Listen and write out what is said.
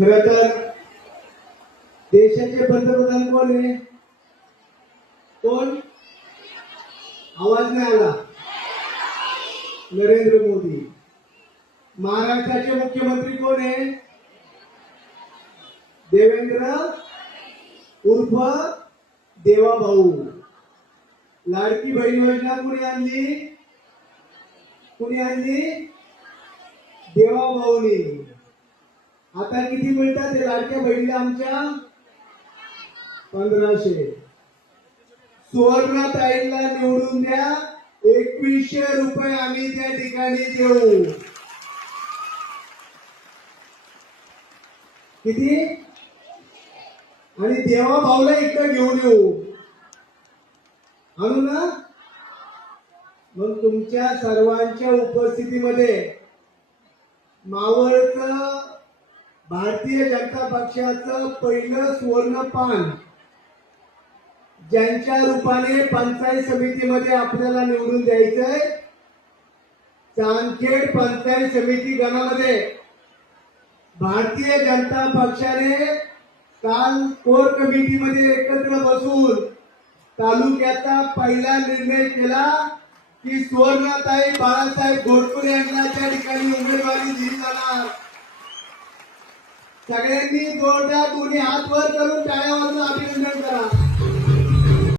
खर तर देशाचे पंतप्रधान कोण आहे? कोण? आवाज नाही आला. नरेंद्र मोदी. महाराष्ट्राचे मुख्यमंत्री कोण आहे? देवेंद्र उर्फ देवाभाऊ. लाडकी बहीण योजना कुणी आणली? कुणी आणली? देवाभाऊनी. आता किती मिळतात ते लाडक्या बहिणीला आमच्या? पंधराशे. सुवर्णताईला निवडून द्या. एकवीसशे रुपये आम्ही त्या ठिकाणी देऊ. किती? आणि देवा भाऊला इकडे घेऊन येऊ. आणू ना? मग तुमच्या सर्वांच्या उपस्थितीमध्ये मावळचं भारतीय जनता पक्षाचं पहिलं सुवर्ण पान ज्यांच्या रूपाने पंचायत समितीमध्ये आपल्याला निवडून द्यायचंय चांदखेड पंचायत समिती गणामध्ये. भारतीय जनता पक्षाने काल कोर कमिटीमध्ये एकत्र बसून तालुक्याचा पहिला निर्णय केला की सुवर्णताई बाळासाहेब घोटपुरे यांना त्या ठिकाणी उमेदवारी दिली जाणार. सगळ्यांनी जोरदार दोन्ही हात वर करून टाळ्या वाजून